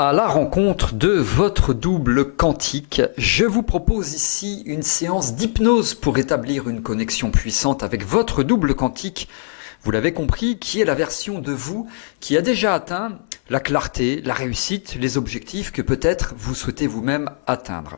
À la rencontre de votre double quantique, je vous propose ici une séance d'hypnose pour établir une connexion puissante avec votre double quantique. Vous l'avez compris, qui est la version de vous qui a déjà atteint la clarté, la réussite, les objectifs que peut-être vous souhaitez vous-même atteindre.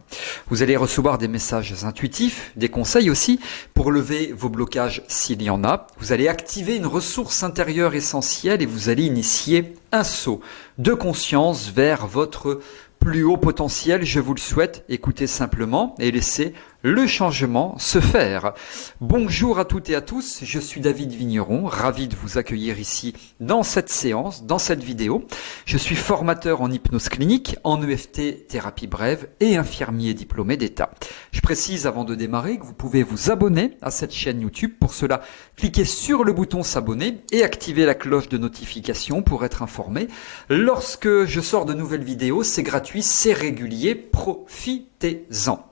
Vous allez recevoir des messages intuitifs, des conseils aussi pour lever vos blocages s'il y en a. Vous allez activer une ressource intérieure essentielle et vous allez initier un saut de conscience vers votre plus haut potentiel. Je vous le souhaite, écoutez simplement et laissez le changement se faire. Bonjour à toutes et à tous, je suis David Vigneron, ravi de vous accueillir ici dans cette séance, dans cette vidéo. Je suis formateur en hypnose clinique, en EFT thérapie brève et infirmier diplômé d'État. Je précise avant de démarrer que vous pouvez vous abonner à cette chaîne YouTube. Pour cela, cliquez sur le bouton s'abonner et activez la cloche de notification pour être informé. Lorsque je sors de nouvelles vidéos, c'est gratuit, c'est régulier, profitez-en.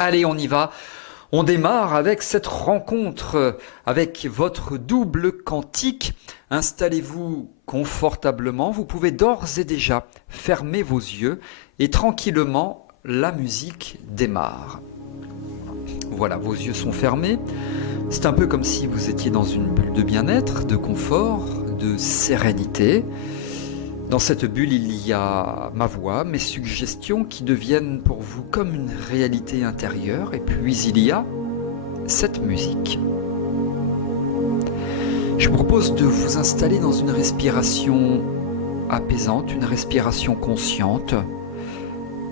Allez, on y va. On démarre avec cette rencontre avec votre double quantique. Installez-vous confortablement. Vous pouvez d'ores et déjà fermer vos yeux et tranquillement, la musique démarre. Voilà, vos yeux sont fermés. C'est un peu comme si vous étiez dans une bulle de bien-être, de confort, de sérénité. Dans cette bulle, il y a ma voix, mes suggestions qui deviennent pour vous comme une réalité intérieure. Et puis il y a cette musique. Je vous propose de vous installer dans une respiration apaisante, une respiration consciente.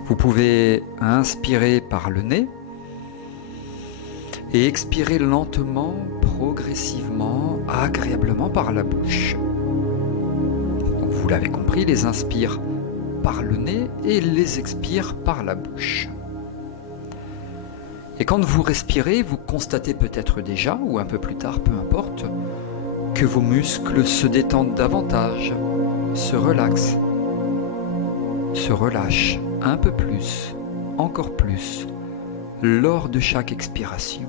Vous pouvez inspirer par le nez et expirer lentement, progressivement, agréablement par la bouche. Vous l'avez compris, les inspire par le nez et les expire par la bouche. Et quand vous respirez, vous constatez peut-être déjà, ou un peu plus tard, peu importe, que vos muscles se détendent davantage, se relaxent, se relâchent un peu plus, encore plus, lors de chaque expiration.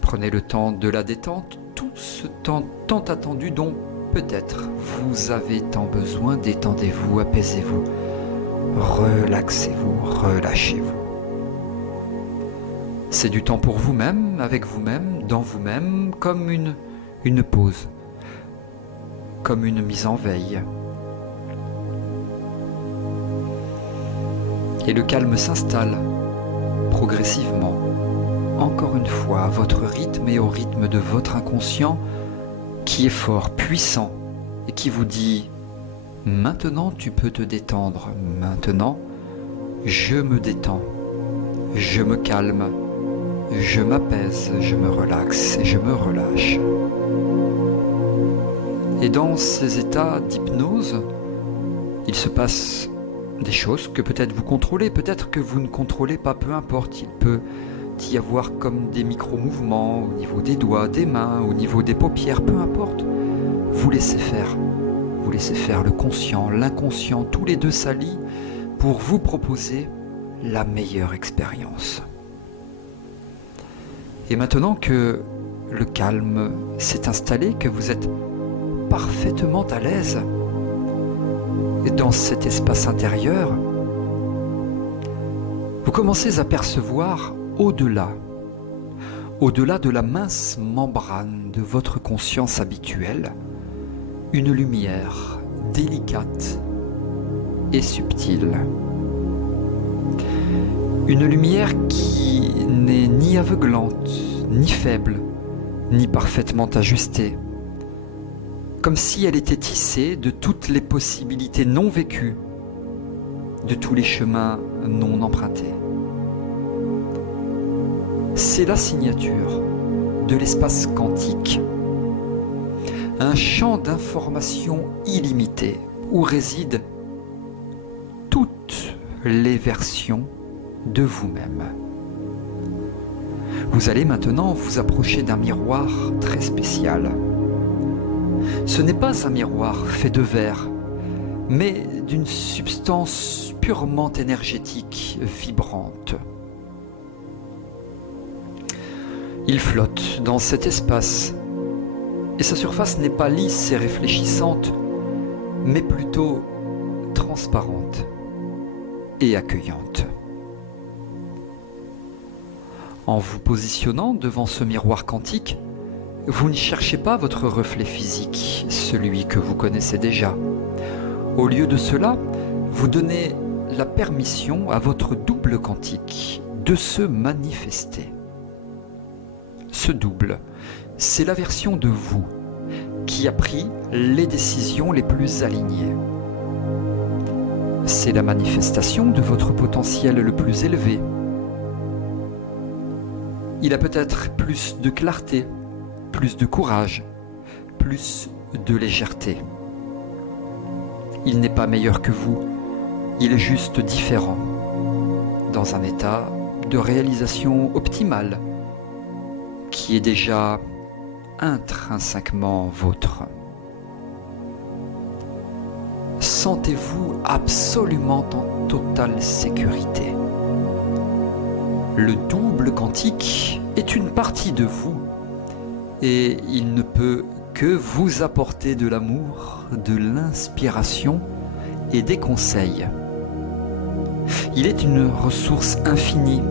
Prenez le temps de la détente, tout ce temps tant attendu dont peut-être vous avez tant besoin. Détendez-vous, apaisez-vous, relaxez-vous, relâchez-vous. C'est du temps pour vous-même, avec vous-même, dans vous-même, comme une pause, comme une mise en veille. Et le calme s'installe progressivement, encore une fois, à votre rythme et au rythme de votre inconscient, qui est fort, puissant, et qui vous dit « Maintenant tu peux te détendre, maintenant je me détends, je me calme, je m'apaise, je me relaxe et je me relâche. » Et dans ces états d'hypnose, il se passe des choses que peut-être vous contrôlez, peut-être que vous ne contrôlez pas, peu importe, il peut y avoir comme des micro-mouvements au niveau des doigts, des mains, au niveau des paupières, peu importe. Vous laissez faire le conscient, l'inconscient, tous les deux s'allient pour vous proposer la meilleure expérience. Et maintenant que le calme s'est installé, que vous êtes parfaitement à l'aise dans cet espace intérieur, vous commencez à percevoir au-delà de la mince membrane de votre conscience habituelle, une lumière délicate et subtile. Une lumière qui n'est ni aveuglante, ni faible, ni parfaitement ajustée, comme si elle était tissée de toutes les possibilités non vécues, de tous les chemins non empruntés. C'est la signature de l'espace quantique, un champ d'information illimité où résident toutes les versions de vous-même. Vous allez maintenant vous approcher d'un miroir très spécial. Ce n'est pas un miroir fait de verre, mais d'une substance purement énergétique, vibrante. Il flotte dans cet espace, et sa surface n'est pas lisse et réfléchissante, mais plutôt transparente et accueillante. En vous positionnant devant ce miroir quantique, vous ne cherchez pas votre reflet physique, celui que vous connaissez déjà. Au lieu de cela, vous donnez la permission à votre double quantique de se manifester. Ce double, c'est la version de vous qui a pris les décisions les plus alignées. C'est la manifestation de votre potentiel le plus élevé. Il a peut-être plus de clarté, plus de courage, plus de légèreté. Il n'est pas meilleur que vous, il est juste différent, dans un état de réalisation optimale, qui est déjà intrinsèquement vôtre. Sentez-vous absolument en totale sécurité. Le double quantique est une partie de vous et il ne peut que vous apporter de l'amour, de l'inspiration et des conseils. Il est une ressource infinie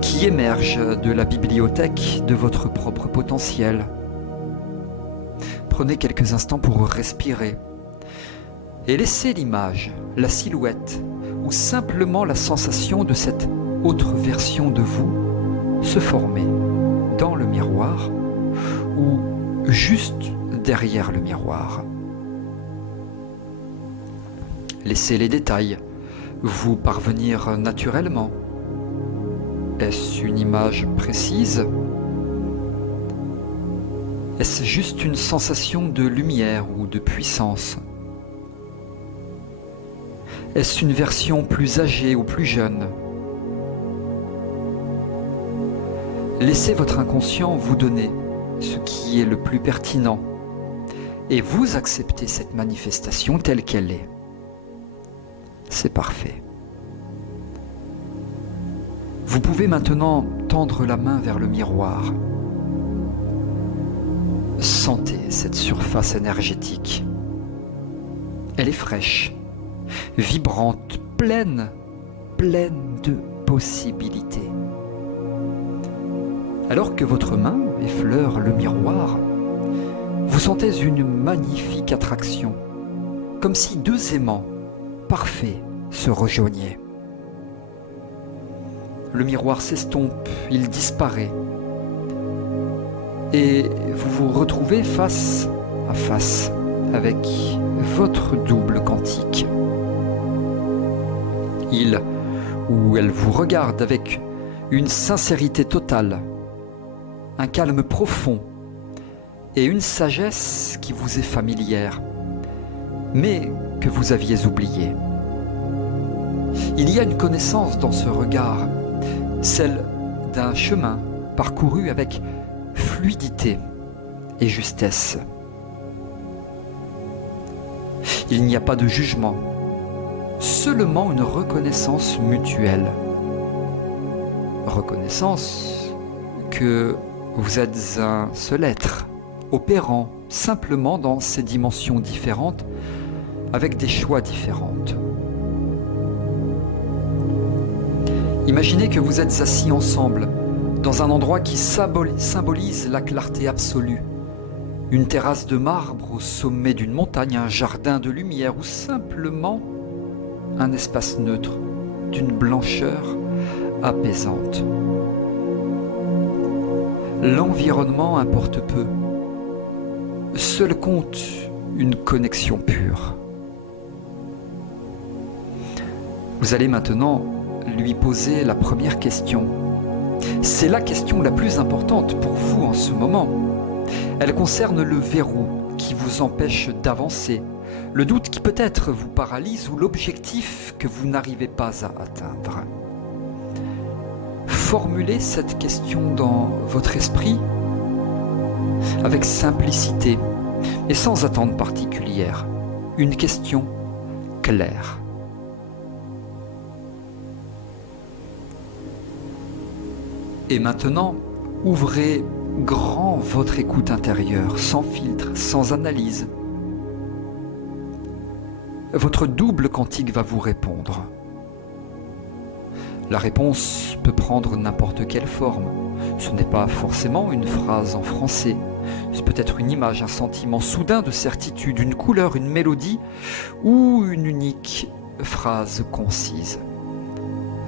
qui émerge de la bibliothèque de votre propre potentiel. Prenez quelques instants pour respirer et laissez l'image, la silhouette ou simplement la sensation de cette autre version de vous se former dans le miroir ou juste derrière le miroir. Laissez les détails vous parvenir naturellement. Est-ce une image précise ? Est-ce juste une sensation de lumière ou de puissance ? Est-ce une version plus âgée ou plus jeune ? Laissez votre inconscient vous donner ce qui est le plus pertinent et vous acceptez cette manifestation telle qu'elle est. C'est parfait. Vous pouvez maintenant tendre la main vers le miroir. Sentez cette surface énergétique. Elle est fraîche, vibrante, pleine de possibilités. Alors que votre main effleure le miroir, vous sentez une magnifique attraction, comme si deux aimants parfaits se rejoignaient. Le miroir s'estompe, il disparaît, et vous vous retrouvez face à face avec votre double quantique. Il ou elle vous regarde avec une sincérité totale, un calme profond et une sagesse qui vous est familière, mais que vous aviez oubliée. Il y a une connaissance dans ce regard, celle d'un chemin parcouru avec fluidité et justesse. Il n'y a pas de jugement, seulement une reconnaissance mutuelle. Reconnaissance que vous êtes un seul être, opérant simplement dans ces dimensions différentes, avec des choix différents. Imaginez que vous êtes assis ensemble dans un endroit qui symbolise la clarté absolue. Une terrasse de marbre au sommet d'une montagne, un jardin de lumière ou simplement un espace neutre d'une blancheur apaisante. L'environnement importe peu. Seul compte une connexion pure. Vous allez maintenant lui poser la première question. C'est la question la plus importante pour vous en ce moment. Elle concerne le verrou qui vous empêche d'avancer, le doute qui peut-être vous paralyse ou l'objectif que vous n'arrivez pas à atteindre. Formulez cette question dans votre esprit avec simplicité et sans attente particulière. Une question claire. Et maintenant, ouvrez grand votre écoute intérieure, sans filtre, sans analyse. votre double quantique va vous répondre. La réponse peut prendre n'importe quelle forme. Ce n'est pas forcément une phrase en français. C'est peut-être une image, un sentiment soudain de certitude, une couleur, une mélodie ou une unique phrase concise.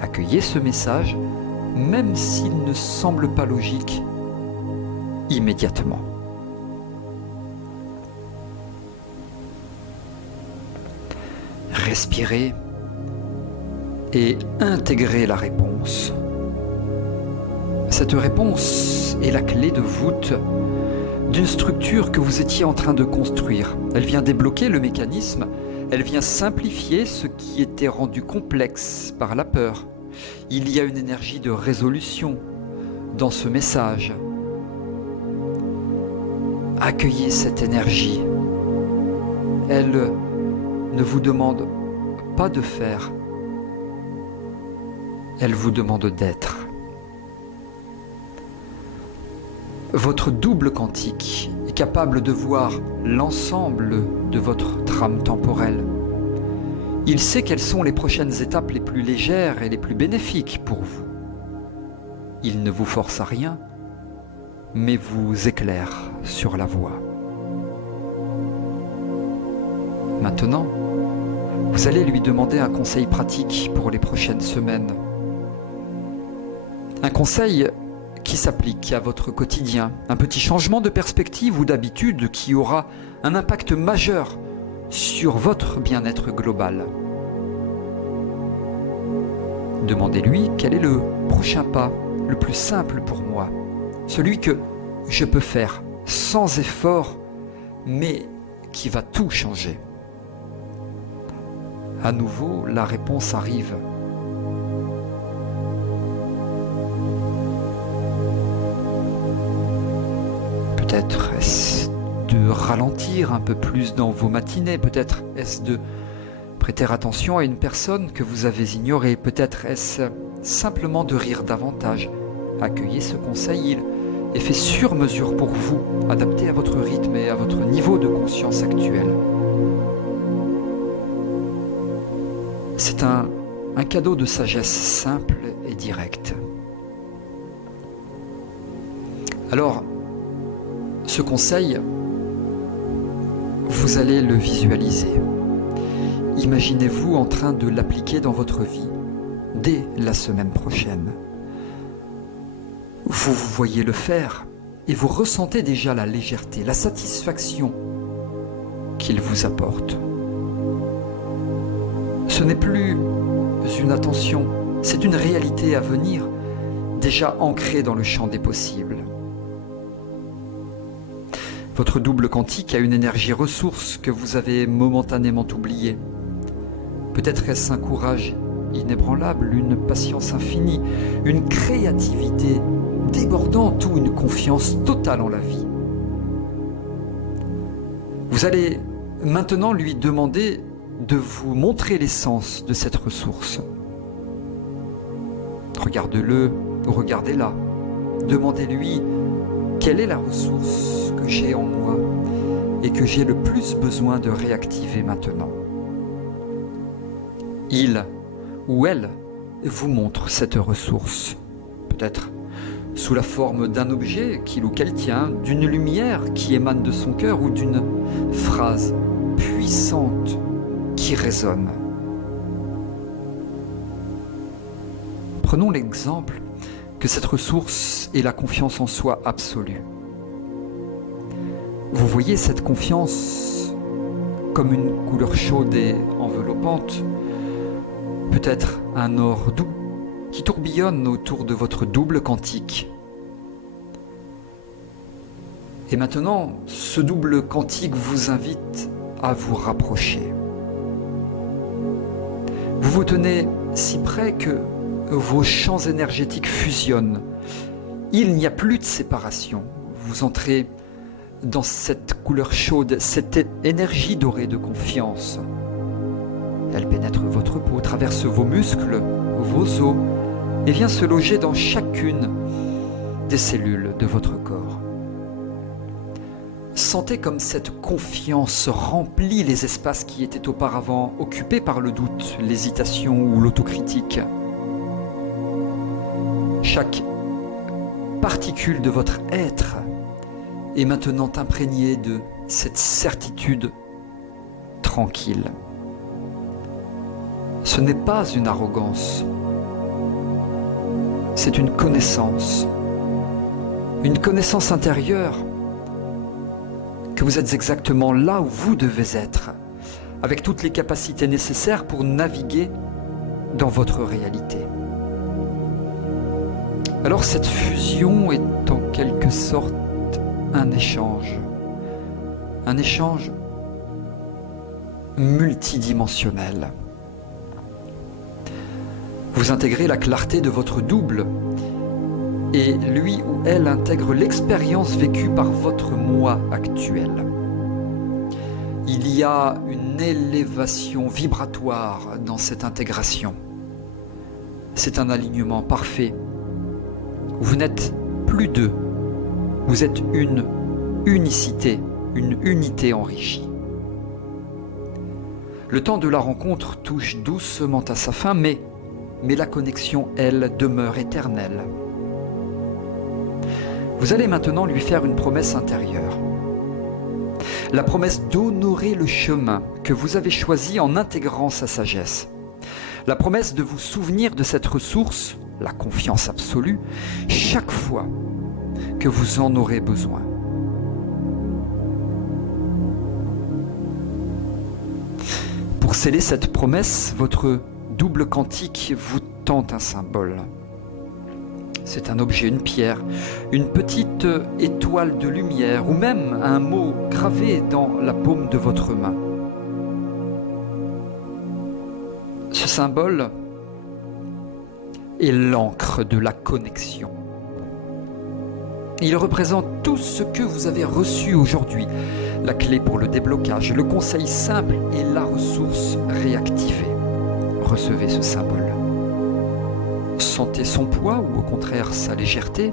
Accueillez ce message, même s'il ne semble pas logique, immédiatement. Respirez et intégrez la réponse. Cette réponse est la clé de voûte d'une structure que vous étiez en train de construire. Elle vient débloquer le mécanisme, elle vient simplifier ce qui était rendu complexe par la peur. Il y a une énergie de résolution dans ce message. Accueillez cette énergie. Elle ne vous demande pas de faire, elle vous demande d'être. Votre double quantique est capable de voir l'ensemble de votre trame temporelle. Il sait quelles sont les prochaines étapes les plus légères et les plus bénéfiques pour vous. Il ne vous force à rien, mais vous éclaire sur la voie. Maintenant, vous allez lui demander un conseil pratique pour les prochaines semaines. Un conseil qui s'applique à votre quotidien, un petit changement de perspective ou d'habitude qui aura un impact majeur sur votre bien-être global. Demandez-lui quel est le prochain pas, le plus simple pour moi, celui que je peux faire sans effort, mais qui va tout changer. À nouveau, la réponse arrive. Peut-être est-ce de ralentir un peu plus dans vos matinées, peut-être est-ce de prêter attention à une personne que vous avez ignorée, peut-être est-ce simplement de rire davantage. Accueillez ce conseil, il est fait sur mesure pour vous, adapté à votre rythme et à votre niveau de conscience actuel. C'est un cadeau de sagesse simple et directe. Alors, ce conseil, vous allez le visualiser. Imaginez-vous en train de l'appliquer dans votre vie dès la semaine prochaine. Vous voyez le faire et vous ressentez déjà la légèreté, la satisfaction qu'il vous apporte. Ce n'est plus une attention, c'est une réalité à venir, déjà ancrée dans le champ des possibles. Votre double quantique a une énergie ressource que vous avez momentanément oubliée. Peut-être est-ce un courage inébranlable, une patience infinie, une créativité débordante ou une confiance totale en la vie. Vous allez maintenant lui demander de vous montrer l'essence de cette ressource. Regardez-le ou regardez-la. Demandez-lui quelle est la ressource que j'ai en moi et que j'ai le plus besoin de réactiver maintenant. Il ou elle vous montre cette ressource, peut-être sous la forme d'un objet qu'il ou qu'elle tient, d'une lumière qui émane de son cœur ou d'une phrase puissante qui résonne. Prenons l'exemple que cette ressource est la confiance en soi absolue. Vous voyez cette confiance comme une couleur chaude et enveloppante, peut-être un or doux qui tourbillonne autour de votre double quantique. Et maintenant, ce double quantique vous invite à vous rapprocher. Vous vous tenez si près que vos champs énergétiques fusionnent. Il n'y a plus de séparation. Vous entrez dans cette couleur chaude, cette énergie dorée de confiance. Elle pénètre votre peau, traverse vos muscles, vos os, et vient se loger dans chacune des cellules de votre corps. Sentez comme cette confiance remplit les espaces qui étaient auparavant occupés par le doute, l'hésitation ou l'autocritique. Chaque particule de votre être est maintenant imprégnée de cette certitude tranquille. Ce n'est pas une arrogance, c'est une connaissance intérieure que vous êtes exactement là où vous devez être, avec toutes les capacités nécessaires pour naviguer dans votre réalité. Alors cette fusion est en quelque sorte un échange multidimensionnel. Vous intégrez la clarté de votre double et lui ou elle intègre l'expérience vécue par votre moi actuel. Il y a une élévation vibratoire dans cette intégration. C'est un alignement parfait. Vous n'êtes plus deux, vous êtes une unicité, une unité enrichie. Le temps de la rencontre touche doucement à sa fin, mais la connexion, elle, demeure éternelle. Vous allez maintenant lui faire une promesse intérieure. La promesse d'honorer le chemin que vous avez choisi en intégrant sa sagesse. La promesse de vous souvenir de cette ressource, la confiance absolue, chaque fois que vous en aurez besoin. Pour sceller cette promesse, votre double quantique vous tend un symbole. C'est un objet, une pierre, une petite étoile de lumière ou même un mot gravé dans la paume de votre main. Ce symbole est l'encre de la connexion. Il représente tout ce que vous avez reçu aujourd'hui, la clé pour le déblocage, le conseil simple et la ressource réactivée. Recevez ce symbole. Sentez son poids ou au contraire sa légèreté.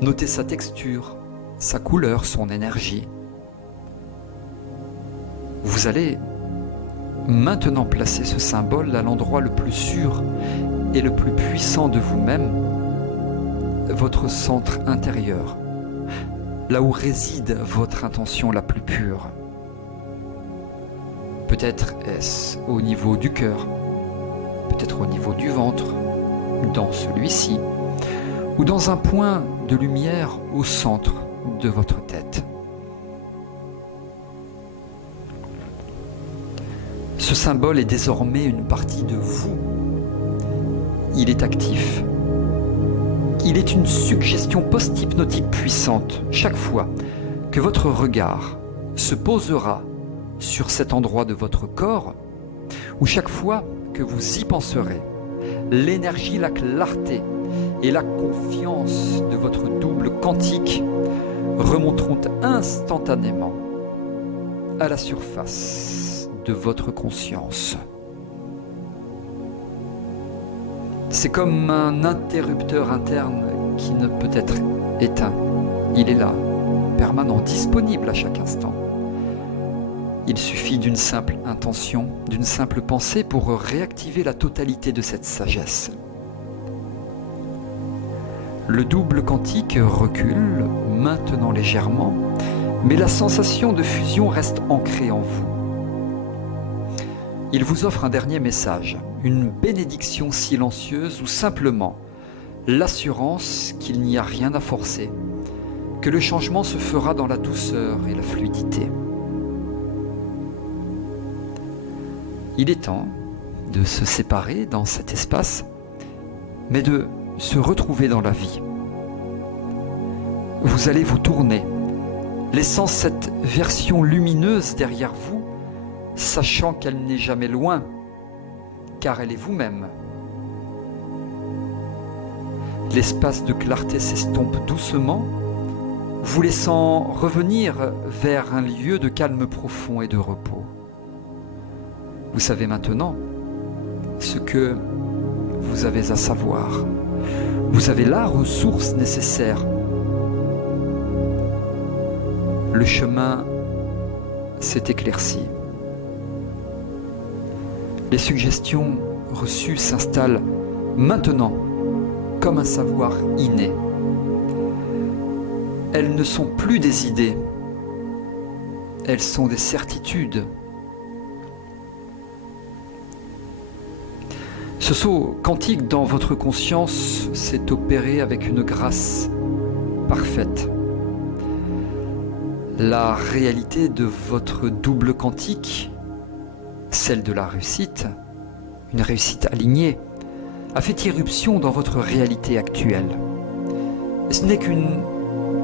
Notez sa texture, sa couleur, son énergie. Vous allez maintenant placer ce symbole à l'endroit le plus sûr et le plus puissant de vous-même, votre centre intérieur, là où réside votre intention la plus pure. Peut-être est-ce au niveau du cœur, peut-être au niveau du ventre, dans celui-ci, ou dans un point de lumière au centre de votre tête. Ce symbole est désormais une partie de vous. Il est actif. Il est une suggestion post-hypnotique puissante chaque fois que votre regard se posera sur cet endroit de votre corps, ou chaque fois que vous y penserez. L'énergie, la clarté et la confiance de votre double quantique remonteront instantanément à la surface de votre conscience. C'est comme un interrupteur interne qui ne peut être éteint. Il est là, permanent, disponible à chaque instant. Il suffit d'une simple intention, d'une simple pensée pour réactiver la totalité de cette sagesse. Le double quantique recule, maintenant légèrement, mais la sensation de fusion reste ancrée en vous. Il vous offre un dernier message, une bénédiction silencieuse ou simplement l'assurance qu'il n'y a rien à forcer, que le changement se fera dans la douceur et la fluidité. Il est temps de se séparer dans cet espace, mais de se retrouver dans la vie. Vous allez vous tourner, laissant cette version lumineuse derrière vous, sachant qu'elle n'est jamais loin, car elle est vous-même. L'espace de clarté s'estompe doucement, vous laissant revenir vers un lieu de calme profond et de repos. Vous savez maintenant ce que vous avez à savoir. Vous avez la ressource nécessaire Le chemin s'est éclairci. Les suggestions reçues s'installent maintenant comme un savoir inné. Elles ne sont plus des idées, elles sont des certitudes. Ce saut quantique dans votre conscience s'est opéré avec une grâce parfaite. La réalité de votre double quantique, celle de la réussite, une réussite alignée, a fait irruption dans votre réalité actuelle. Et ce n'est qu'une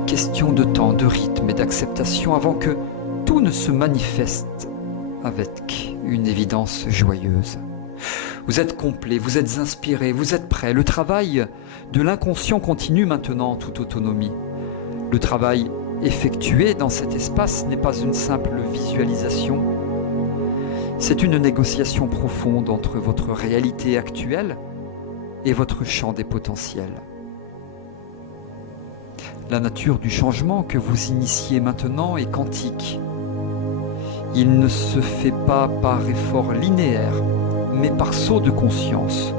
question de temps, de rythme et d'acceptation avant que tout ne se manifeste avec une évidence joyeuse. Vous êtes complet, vous êtes inspiré, vous êtes prêt. Le travail de l'inconscient continue maintenant en toute autonomie. Le travail effectué dans cet espace n'est pas une simple visualisation. C'est une négociation profonde entre votre réalité actuelle et votre champ des potentiels. La nature du changement que vous initiez maintenant est quantique. Il ne se fait pas par effort linéaire, mais par saut de conscience.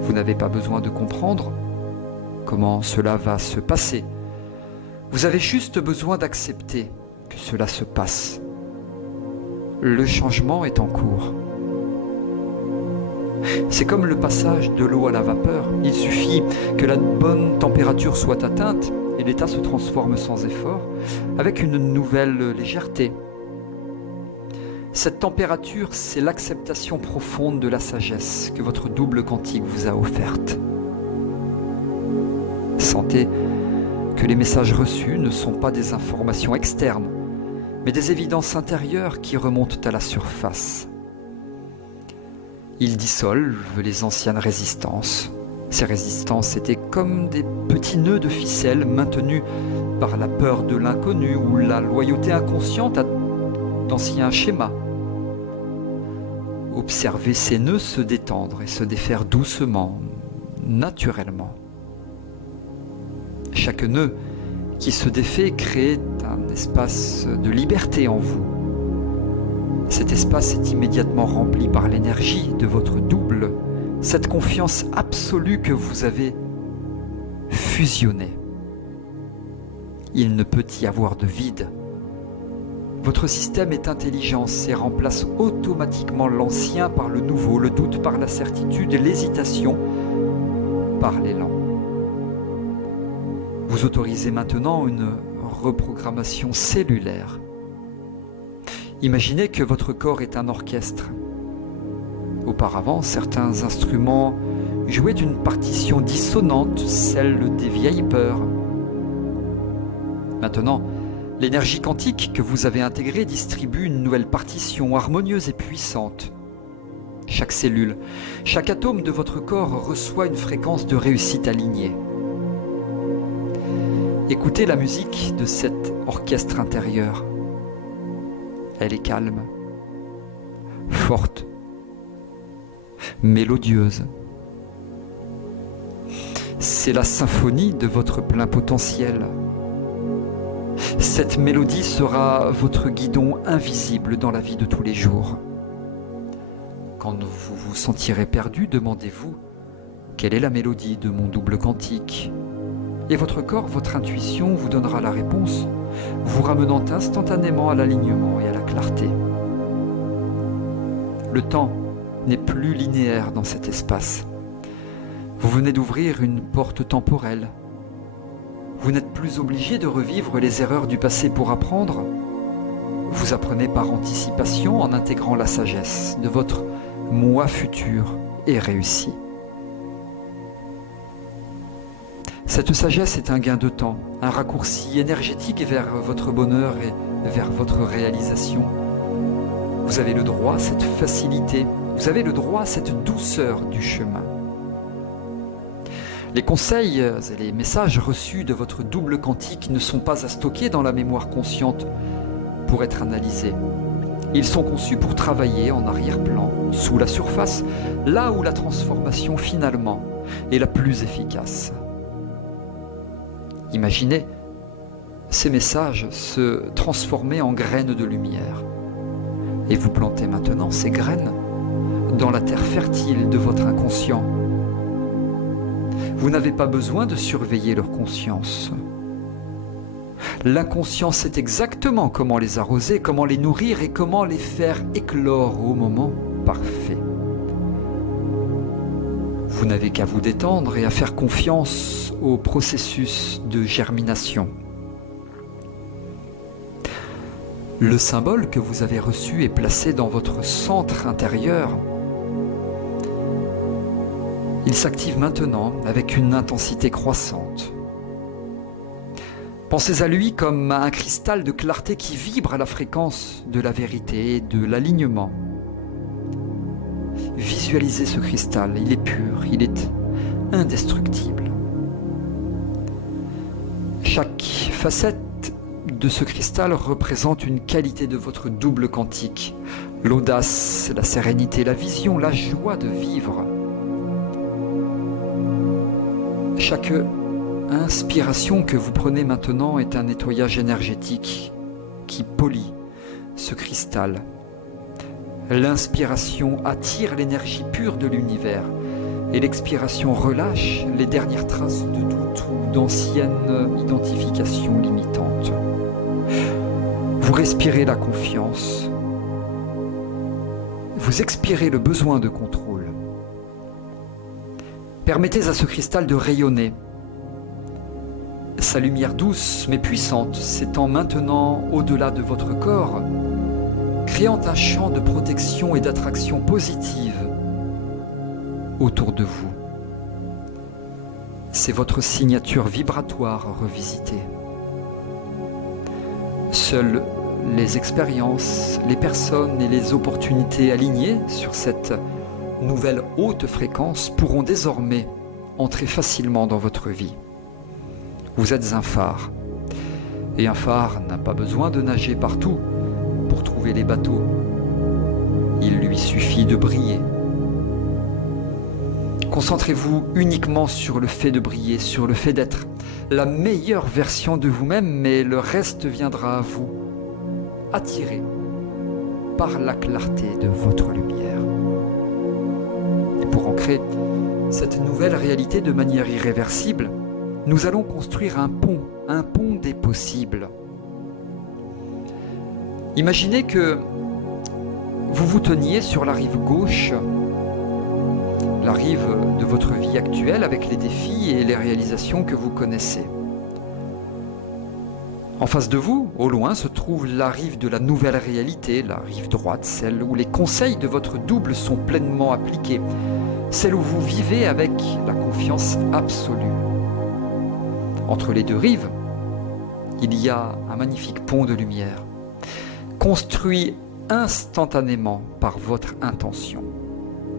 Vous n'avez pas besoin de comprendre comment cela va se passer. Vous avez juste besoin d'accepter que cela se passe. Le changement est en cours. C'est comme le passage de l'eau à la vapeur. Il suffit que la bonne température soit atteinte et l'état se transforme sans effort, avec une nouvelle légèreté. Cette température, c'est l'acceptation profonde de la sagesse que votre double quantique vous a offerte. Sentez que les messages reçus ne sont pas des informations externes, mais des évidences intérieures qui remontent à la surface. Ils dissolvent les anciennes résistances. Ces résistances étaient comme des petits nœuds de ficelle maintenus par la peur de l'inconnu ou la loyauté inconsciente à d'anciens schémas. Observez ces nœuds se détendre et se défaire doucement, naturellement. Chaque nœud qui se défait crée un espace de liberté en vous. Cet espace est immédiatement rempli par l'énergie de votre double, cette confiance absolue que vous avez fusionnée. Il ne peut y avoir de vide. Votre système est intelligence et remplace automatiquement l'ancien par le nouveau, le doute par la certitude, l'hésitation par l'élan. Vous autorisez maintenant une reprogrammation cellulaire. Imaginez que votre corps est un orchestre. Auparavant, certains instruments jouaient une partition dissonante, celle des vieilles peurs. Maintenant, l'énergie quantique que vous avez intégrée distribue une nouvelle partition harmonieuse et puissante. Chaque cellule, chaque atome de votre corps reçoit une fréquence de réussite alignée. Écoutez la musique de cet orchestre intérieur. Elle est calme, forte, mélodieuse. C'est la symphonie de votre plein potentiel. Cette mélodie sera votre guidon invisible dans la vie de tous les jours. Quand vous vous sentirez perdu, demandez-vous « Quelle est la mélodie de mon double quantique ?» Et votre corps, votre intuition vous donnera la réponse, vous ramenant instantanément à l'alignement et à la clarté. Le temps n'est plus linéaire dans cet espace. Vous venez d'ouvrir une porte temporelle. Vous n'êtes plus obligé de revivre les erreurs du passé pour apprendre. Vous apprenez par anticipation en intégrant la sagesse de votre moi futur et réussi. Cette sagesse est un gain de temps, un raccourci énergétique vers votre bonheur et vers votre réalisation. Vous avez le droit à cette facilité, vous avez le droit à cette douceur du chemin. Les conseils et les messages reçus de votre double quantique ne sont pas à stocker dans la mémoire consciente pour être analysés. Ils sont conçus pour travailler en arrière-plan, sous la surface, là où la transformation finalement est la plus efficace. Imaginez ces messages se transformer en graines de lumière. Et vous plantez maintenant ces graines dans la terre fertile de votre inconscient. Vous n'avez pas besoin de surveiller leur conscience. L'inconscient sait exactement comment les arroser, comment les nourrir et comment les faire éclore au moment parfait. Vous n'avez qu'à vous détendre et à faire confiance au processus de germination. Le symbole que vous avez reçu est placé dans votre centre intérieur. Il s'active maintenant avec une intensité croissante. Pensez à lui comme à un cristal de clarté qui vibre à la fréquence de la vérité et de l'alignement. Visualisez ce cristal, il est pur, il est indestructible. Chaque facette de ce cristal représente une qualité de votre double quantique. L'audace, la sérénité, la vision, la joie de vivre. Chaque inspiration que vous prenez maintenant est un nettoyage énergétique qui polit ce cristal. L'inspiration attire l'énergie pure de l'univers et l'expiration relâche les dernières traces de doute ou d'anciennes identifications limitantes. Vous respirez la confiance. Vous expirez le besoin de contrôle. Permettez à ce cristal de rayonner. Sa lumière douce mais puissante s'étend maintenant au-delà de votre corps, créant un champ de protection et d'attraction positive autour de vous. C'est votre signature vibratoire revisitée. Seules les expériences, les personnes et les opportunités alignées sur cette nouvelle haute fréquence pourront désormais entrer facilement dans votre vie. Vous êtes un phare, et un phare n'a pas besoin de nager partout pour trouver les bateaux. Il lui suffit de briller. Concentrez-vous uniquement sur le fait de briller, sur le fait d'être la meilleure version de vous-même, mais le reste viendra à vous, attiré par la clarté de votre lumière. Et pour ancrer cette nouvelle réalité de manière irréversible, nous allons construire un pont des possibles. Imaginez que vous vous teniez sur la rive gauche, la rive de votre vie actuelle avec les défis et les réalisations que vous connaissez. En face de vous, au loin, se trouve la rive de la nouvelle réalité, la rive droite, celle où les conseils de votre double sont pleinement appliqués, celle où vous vivez avec la confiance absolue. Entre les deux rives, il y a un magnifique pont de lumière, construit instantanément par votre intention.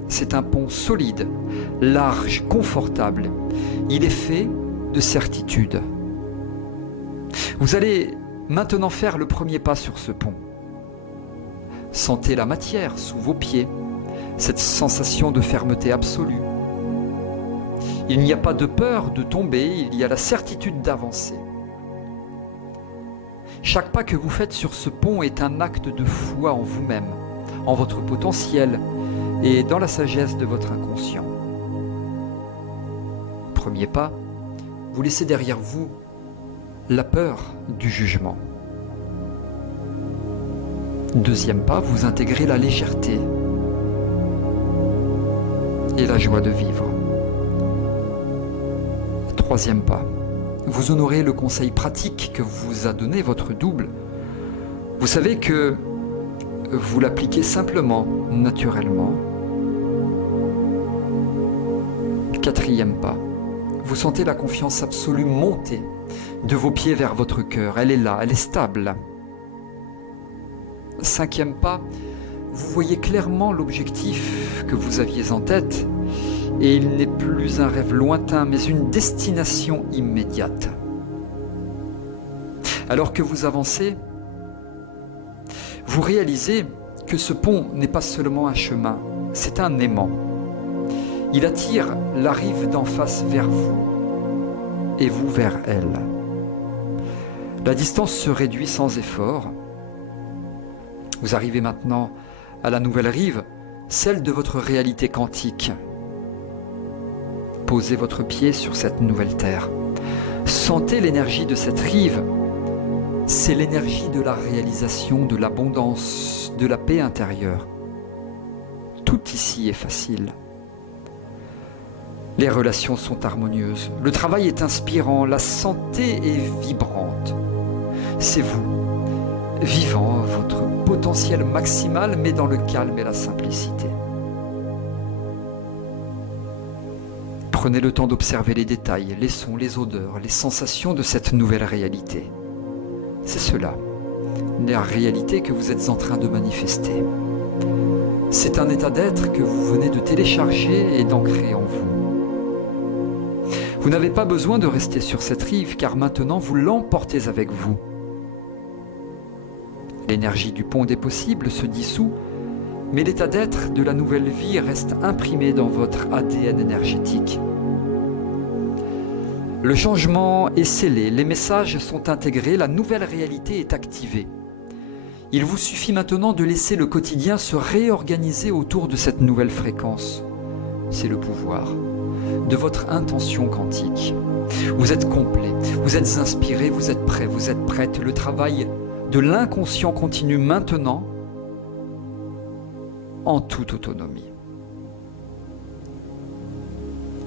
C'est un pont solide, large, confortable. Il est fait de certitude. Vous allez maintenant faire le premier pas sur ce pont. Sentez la matière sous vos pieds, cette sensation de fermeté absolue. Il n'y a pas de peur de tomber, il y a la certitude d'avancer. Chaque pas que vous faites sur ce pont est un acte de foi en vous-même, en votre potentiel et dans la sagesse de votre inconscient. Premier pas, vous laissez derrière vous la peur du jugement. Deuxième pas, vous intégrez la légèreté et la joie de vivre. Troisième pas, vous honorez le conseil pratique que vous a donné votre double. Vous savez que vous l'appliquez simplement, naturellement. Quatrième pas, vous sentez la confiance absolue monter de vos pieds vers votre cœur. Elle est là, elle est stable. Cinquième pas, vous voyez clairement l'objectif que vous aviez en tête et il n'est plus un rêve lointain, mais une destination immédiate. Alors que vous avancez, vous réalisez que ce pont n'est pas seulement un chemin, c'est un aimant. Il attire la rive d'en face vers vous et vous vers elle. La distance se réduit sans effort. Vous arrivez maintenant à la nouvelle rive, celle de votre réalité quantique. Posez votre pied sur cette nouvelle terre. Sentez l'énergie de cette rive. C'est l'énergie de la réalisation, de l'abondance, de la paix intérieure. Tout ici est facile. Les relations sont harmonieuses, le travail est inspirant, la santé est vibrante. C'est vous, vivant votre potentiel maximal, mais dans le calme et la simplicité. Prenez le temps d'observer les détails, les sons, les odeurs, les sensations de cette nouvelle réalité. C'est cela, la réalité que vous êtes en train de manifester. C'est un état d'être que vous venez de télécharger et d'ancrer en vous. Vous n'avez pas besoin de rester sur cette rive, car maintenant vous l'emportez avec vous. L'énergie du pont des possibles se dissout, mais l'état d'être de la nouvelle vie reste imprimé dans votre ADN énergétique. Le changement est scellé, les messages sont intégrés, la nouvelle réalité est activée. Il vous suffit maintenant de laisser le quotidien se réorganiser autour de cette nouvelle fréquence. C'est le pouvoir de votre intention quantique. Vous êtes complet, vous êtes inspiré, vous êtes prêt, vous êtes prête. Le travail de l'inconscient continue maintenant en toute autonomie.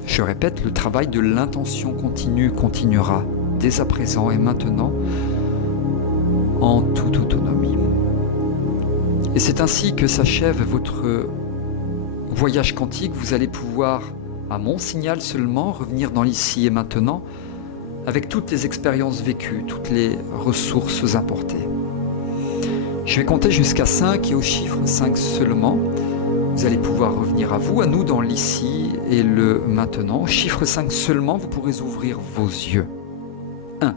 Je répète, le travail de l'intention continuera dès à présent et maintenant en toute autonomie. Et c'est ainsi que s'achève votre voyage quantique. Vous allez pouvoir, à mon signal seulement, revenir dans l'ici et maintenant avec toutes les expériences vécues, toutes les ressources apportées. Je vais compter jusqu'à 5 et au chiffre 5 seulement, vous allez pouvoir revenir à vous, à nous dans l'ici et le maintenant. Au chiffre 5 seulement, vous pourrez ouvrir vos yeux. 1.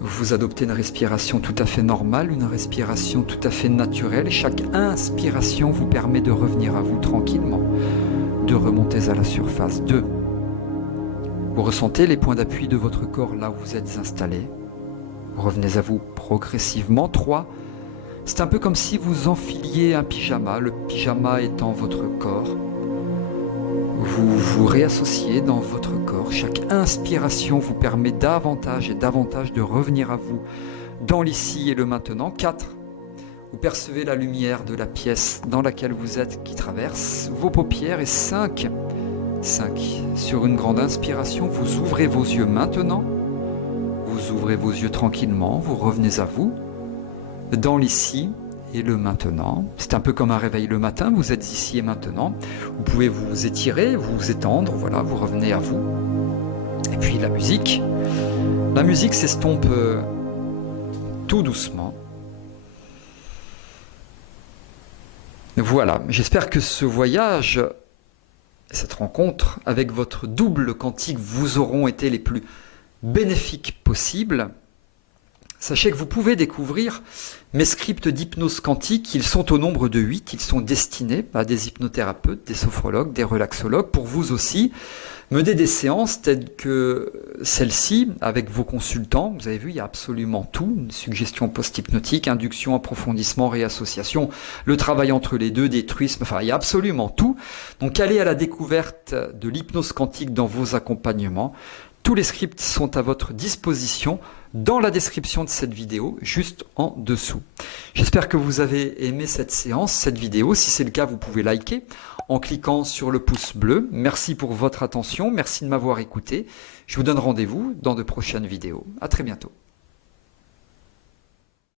Vous adoptez une respiration tout à fait normale, une respiration tout à fait naturelle. Chaque inspiration vous permet de revenir à vous tranquillement, de remonter à la surface. 2. Vous ressentez les points d'appui de votre corps là où vous êtes installé. Revenez à vous progressivement. 3. C'est un peu comme si vous enfiliez un pyjama, le pyjama étant votre corps. Vous vous réassociez dans votre corps. Chaque inspiration vous permet davantage et davantage de revenir à vous dans l'ici et le maintenant. 4. Vous percevez la lumière de la pièce dans laquelle vous êtes qui traverse vos paupières. Et 5. Sur une grande inspiration, vous ouvrez vos yeux maintenant. Vous ouvrez vos yeux tranquillement, vous revenez à vous dans l'ici et le maintenant. C'est un peu comme un réveil le matin, vous êtes ici et maintenant. Vous pouvez vous étirer, vous étendre, voilà, vous revenez à vous. Et puis la musique s'estompe tout doucement. Voilà, j'espère que ce voyage, cette rencontre avec votre double quantique vous auront été les plus bénéfiques possibles. Sachez que vous pouvez découvrir mes scripts d'hypnose quantique. Ils sont au nombre de 8. Ils sont destinés à des hypnothérapeutes, des sophrologues, des relaxologues. Pour vous aussi, mener des séances telles que celle-ci avec vos consultants. Vous avez vu, il y a absolument tout. Une suggestion post-hypnotique, induction, approfondissement, réassociation, le travail entre les deux, des truismes. Enfin, il y a absolument tout. Donc, allez à la découverte de l'hypnose quantique dans vos accompagnements. Tous les scripts sont à votre disposition dans la description de cette vidéo, juste en dessous. J'espère que vous avez aimé cette séance, cette vidéo. Si c'est le cas, vous pouvez liker en cliquant sur le pouce bleu. Merci pour votre attention, merci de m'avoir écouté. Je vous donne rendez-vous dans de prochaines vidéos. À très bientôt.